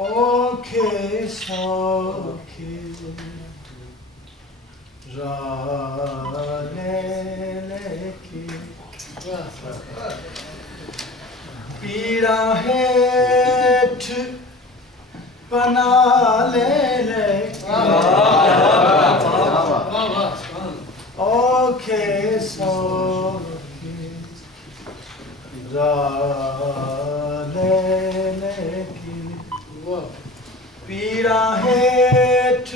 Okay सौखे राले लेके पीड़ा हेठ पना ले ओके सौखे राले लेके पीड़ा हेठ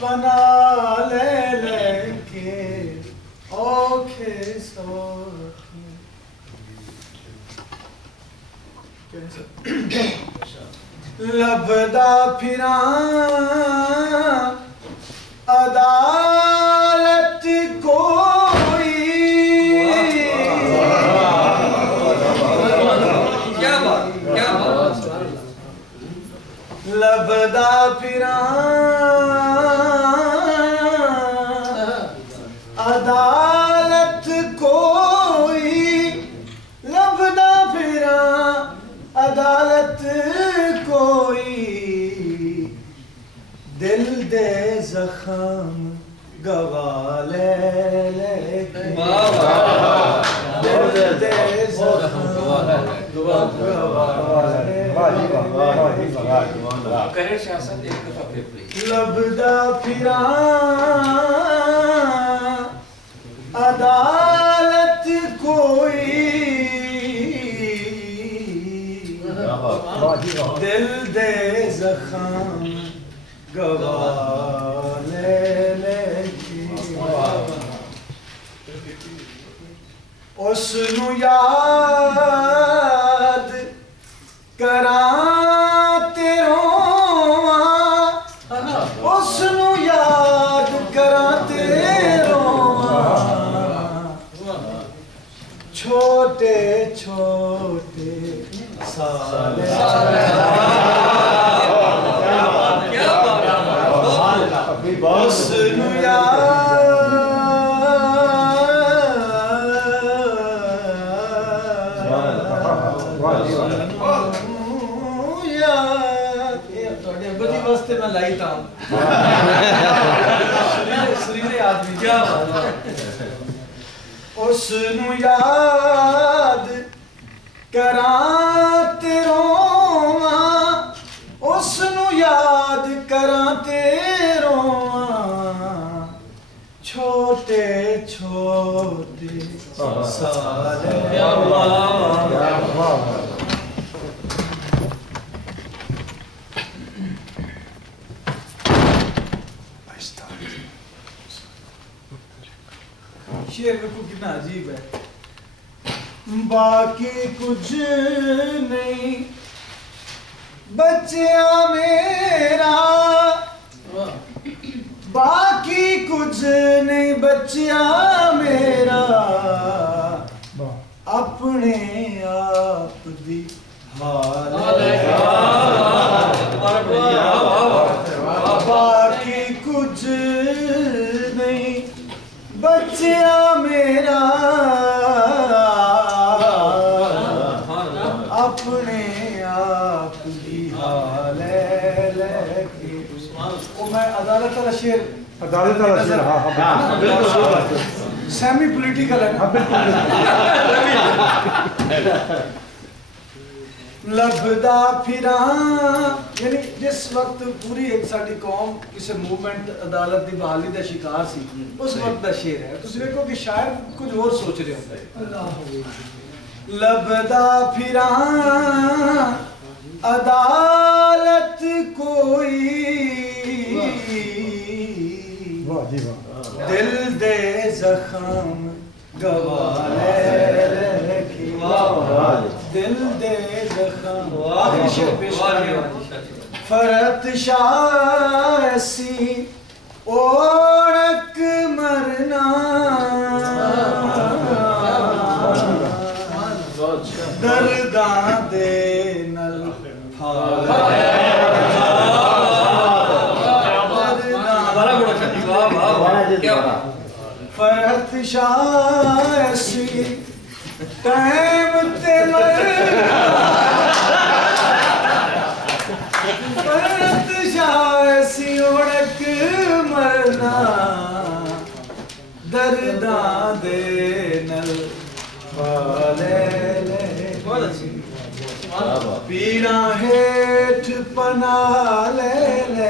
पना ले लेके ओखे सौखे लभदा फिरा अदालत कोई क्या बात लभदा फिरा अदालत कोई लभदा फिरा अदालत कोई दिल दे जख्म गवा ले दिल दे जख्म गवा ले लभदा फिरा अदालत कोई दिल दे जख्म गवा ले उसनु याद करां तेरों उसनु याद करां तेरों छोटे छोटे साले उसनु वास्ते मैं लाई था श्रीले आदमी क्या उसनु याद करां तेरों उसनु याद करां तेरों छोटे छोटे सारे शेर देखो कितना अजीब है बाकी कुछ नहीं बच्चा मेरा बाकी कुछ नहीं बच्चा मेरा अपने आप दी हाल बाकी कुछ नहीं बच्चा मेरा अपने आप की हाल लेके वो मैं अदालत वाला शेर हाँ बिल्कुल सेमी पॉलिटिकल है लभदा फिरा यानी जिस वक्त पूरी एक साडी कौम किसी मूवमेंट अदालत की बहाली का शिकार सी उस वक्त का शेर है तुम देखो कि शायद कुछ और सोच रहे होंगे लभदा फिरा अदालत कोई दिल दे जख्म गवा ले दिल दे जख्म फरत शासी ओढ़क मरना दर्दा दे नल फरत शासी टाइम ते मरना दे नल पाले ले। बहुत अच्छी। पीड़ा हेठ पना ले ले